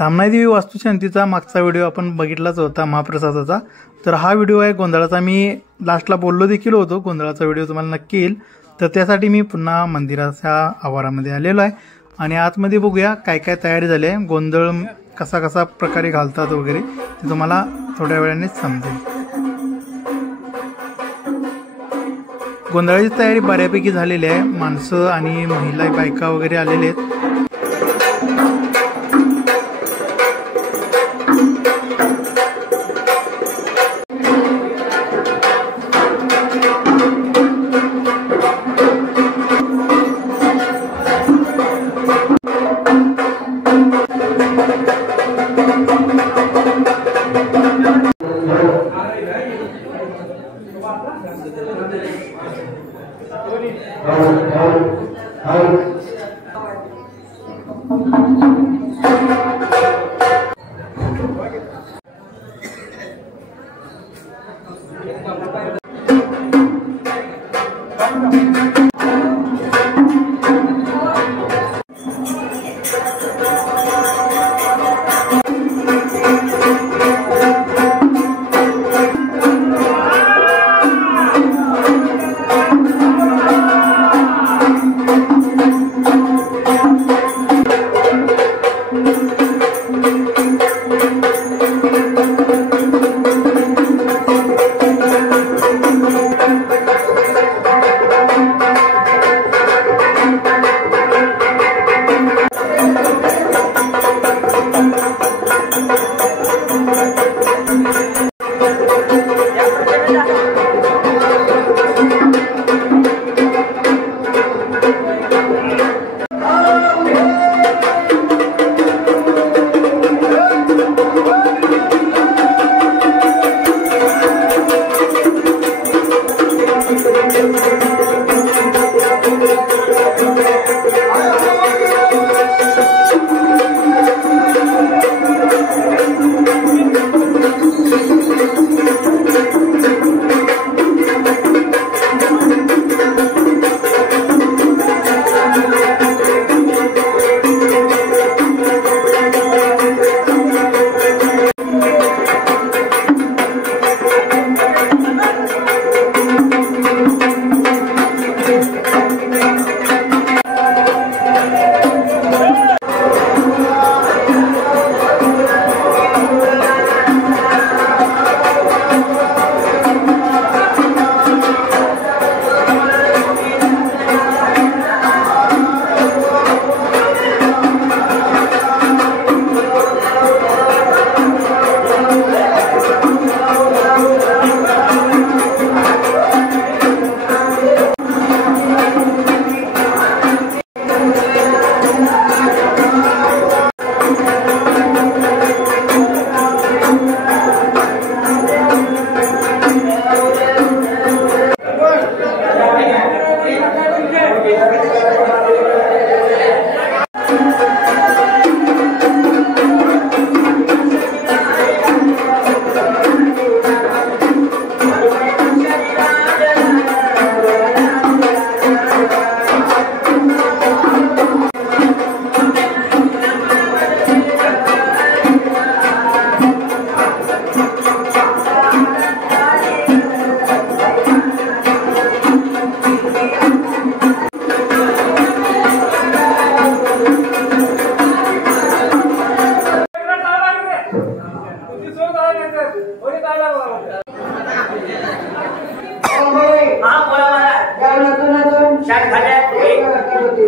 धामणादेवी वास्तुशांतीचा मागचा व्हिडिओ आपण बघितलाच होता महाप्रसादाचा। तर हा व्हिडिओ आहे गोंधळाचा। मी लास्टला बोललो देखील होतो गोंधळाचा व्हिडिओ तुम्हाला नक्की येईल। तर त्यासाठी मी पुन्हा मंदिराच्या आवारामध्ये आलेलो आहे आणि आतमध्ये बघूया काय काय तयारी झाली आहे, गोंधळ कसा कसा प्रकारे घालतात वगैरे ते तुम्हाला थोड्या वेळानेच समजेल। गोंधळाची तयारी बऱ्यापैकी झालेली आहे, माणसं आणि महिला बायका वगैरे आलेले आहेत।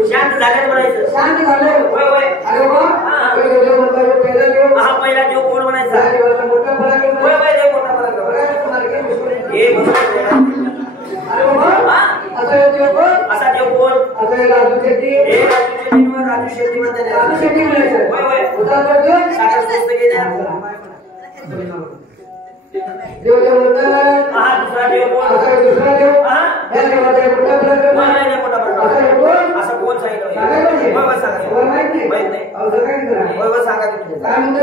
शांत झाले म्हणायचं, शांत झाले होय होय। अरे वा, हा पहिला देव कोण म्हणायचा, होय होय देव मोठा पराक्रम। हे असा देव कोण, राजू शेट्टी, राजू शेट्टी म्हणते, राजू शेट्टी म्हणायचं, होय होय। साखर स्वस्त गेल्या देव देव म्हणतात, हा दुसरा देव कोण, दुसरा देव, हा या देवाचा मोठा पराक्रम, नाही मोठा पराक्रम असं कोण सांगितलं, होय होय सांगा, माहित नाही माहित नाही, अहो काय करा, होय होय सांगा तुम्ही काय म्हणतो,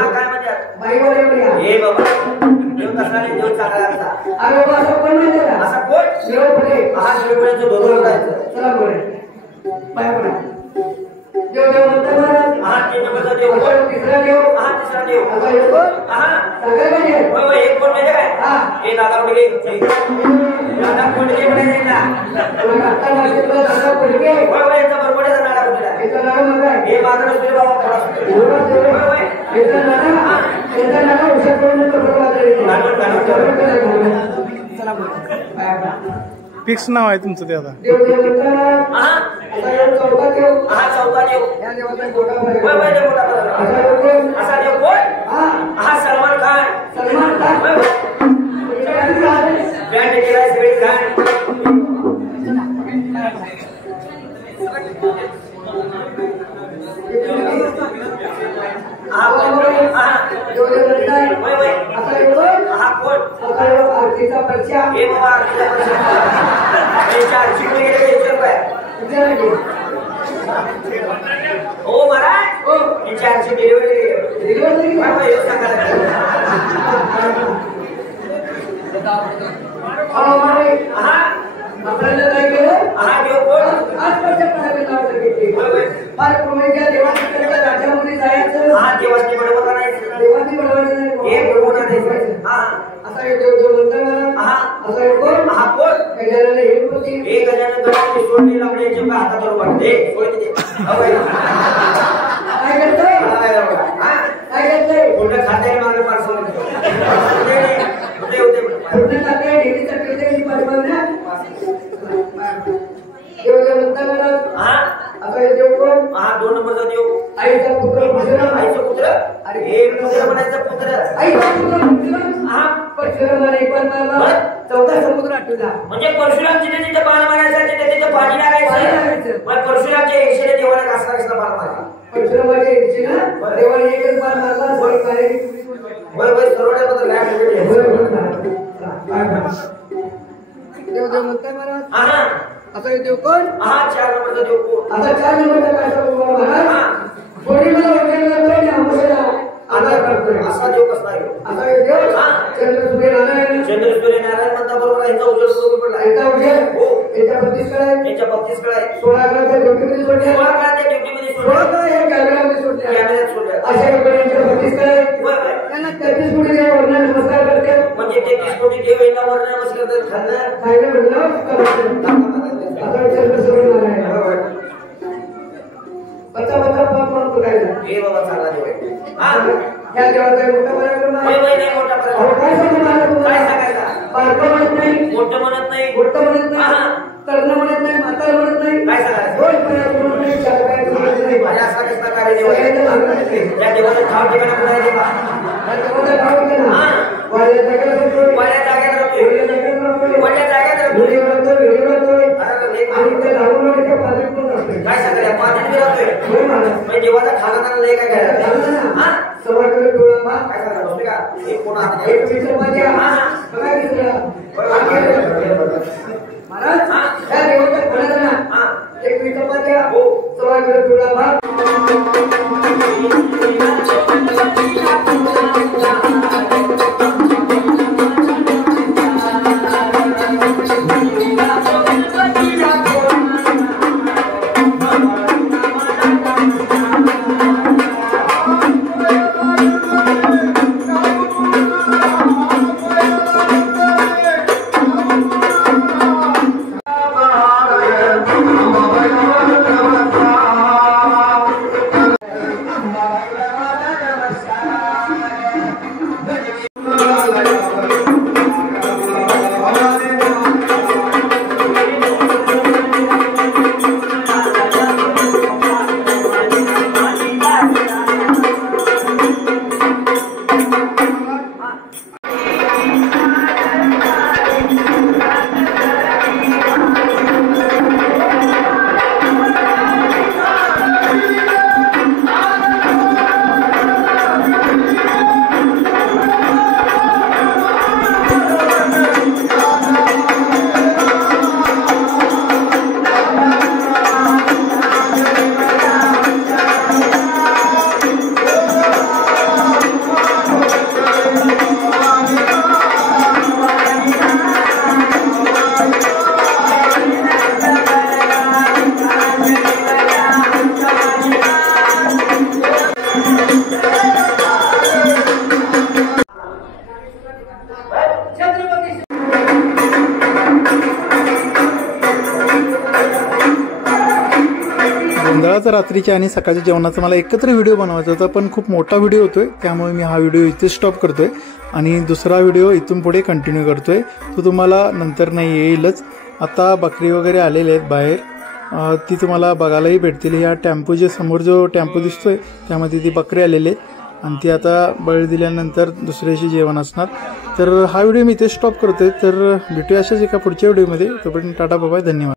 हा काय म्हणतात, बाईवर हे बाबा देव कसला नाही, देव चांगला असता, अरे बाबा असं कोण म्हणते का, असा कोण, देव पुढे, हा देव पुढे जो बरोबर करायचं, चला पुढे पाय पडा। देव देव म्हणता महाराज हा 3 नंबरचा देव तिसरा देव हा तिसरा देव आता एक कोण हा सगळे म्हणजे होय एक कोण म्हणजे काय हा हे दादा पुढे दादा पुढे म्हणायचे ना आता मागितलं दादा पुढे होय याचा बरोबर दादा पुढे याचा नाव म्हणजे हे माझा सुरे बाबा खरा होय याचा नाव उषा करून बरोबर फिक्स नाव आहे तुमचं ते आता देव देव चौथा देव हा चौथा देव या देवाचा गोटा भरेल असा देव कोण हा सलमान खान बँड केला सगळे खान हा कोण आरतीचा परीक्षा हे बाबा आरतीचा परीक्षा 400 गेले हो महाराज हो 400 डिलिव्हरी आपल्याला काय केलं हा देव कोण आजपर्यंत राज्यामध्ये जायचं हा देवाची बरोबर नाही देवाची बरोबर नाही हे बरोबर नाही हा असा देव देव म्हणता हा असा कोण हा कोण गजानन हे गजानन गजानन सोडले लावण्याचे हातात बरोबर दे सोडते दे काय करतोय हा काय करतोय कोणत्या खात्याने मागे पार्सल होते कोणत्या खात्याने डेलीचा पेटे पाठवल्या देव देव म्हणता हा आता देव कोण हा 2 नंबरचा देव आईचा पुत्र परशुराम आईचा पुत्र अरे हे पुत्र म्हणायचा पुत्र आईचा पुत्र हा परशुरामाने पण मारला 14 समुद्र आटला म्हणजे परशुराम जिथे बाण मारायचा तिथे पाणी लागायचं मग परशुरामच्या इच्छेने देवाला कसला बाण मारला परशुरामाच्या इच्छेने देवाने एकच बाण मारला होय काय होय होय सर्वड्याबद्दल देव देव म्हणता महाराज हा आता देव कोण हा 4 नंबरचा देव कोण आता 4 नंबरचा काय सांगू महाराज कोणी मला ओळखलेला नाही आम्हाला आधार करतोय असा देव कसला आहे असा देव हा चंद्रसूर्य नारायण म्हणता बरोबर याचा उजेड बरोबर पडला याचा उजेड हो याच्या 32 कळे याच्या 32 कळे 16 कळ्याच्या ड्युटीमध्ये सोडले 16 कळ्याच्या ड्युटीमध्ये सोडले 16 कळे या कॅमेऱ्यामध्ये सोडले कॅमेऱ्यात सोडले अशा कळ्यांच्या 32 कळे त्यांना 33 कोटी देव वर्ण नमस्कार करते म्हणजे 33 कोटी देव यांना वर्ण नमस्कार करतात खायला म्हणलं आता चंद्रसूर्य नारायण बच्चा बच्चा पण बघायला हे बाबा चांगला देव आहे हा या देवाचा मोठा पराक्रम आहे नाही मोठा पराक्रम काय सांगू काय सांगायचा बारकं म्हणत नाही मोठं म्हणत नाही तरुण म्हणत नाही म्हातार म्हणत नाही काय सांगायचं दोन पायाचं म्हणत नाही 4 पायाचं म्हणत नाही माझ्या असा कसला कार्य देव आहे या देवाचं ठाव ठिकाणा कुठे आहे देवा या देवाचं ठाव ठिकाणा वाड्या जागेत राहतो वाड्या जागेत राहतो व्हिडिओ राहतोय आणि त्या लावून पाण्यात पण राहतोय काय सांगायला पाण्यात बी राहतोय देवाचा खाना लय काय काय सवाकडे डोळा मा काय सांगा बसले का एक कोण आहे एक मित्र माझ्या बघा दिसलं महाराज या देवाच्या खाना ना एक मित्र माझ्या हो सवाकडे डोळा मा गोंधळाचा रात्रीच्या आणि सकाळच्या जेवणाचा मला एकत्र व्हिडिओ बनवायचा होता, पण खूप मोठा व्हिडिओ होतोय, त्यामुळे मी हा व्हिडिओ इथे स्टॉप करतोय आणि दुसरा व्हिडिओ इथून पुढे कंटिन्यू करतोय. तो तुम्हाला नंतर नाही येईलच. आता बकरी वगैरे आलेले आहेत बाहेर, ती तुम्हाला बघायलाही भेटतील. या टेम्पो समोर जो टेम्पो दिसतोय त्यामध्ये ती बकरी आलेली आहेत आणि ती आता बळी दिल्यानंतर दुसऱ्याशी जेवण असणार. तर हा व्हिडिओ मी इथे स्टॉप करतोय. तर भेटूया अशाच एका पुढच्या व्हिडिओमध्ये. तोपर्यंत टाटा बाय, धन्यवाद.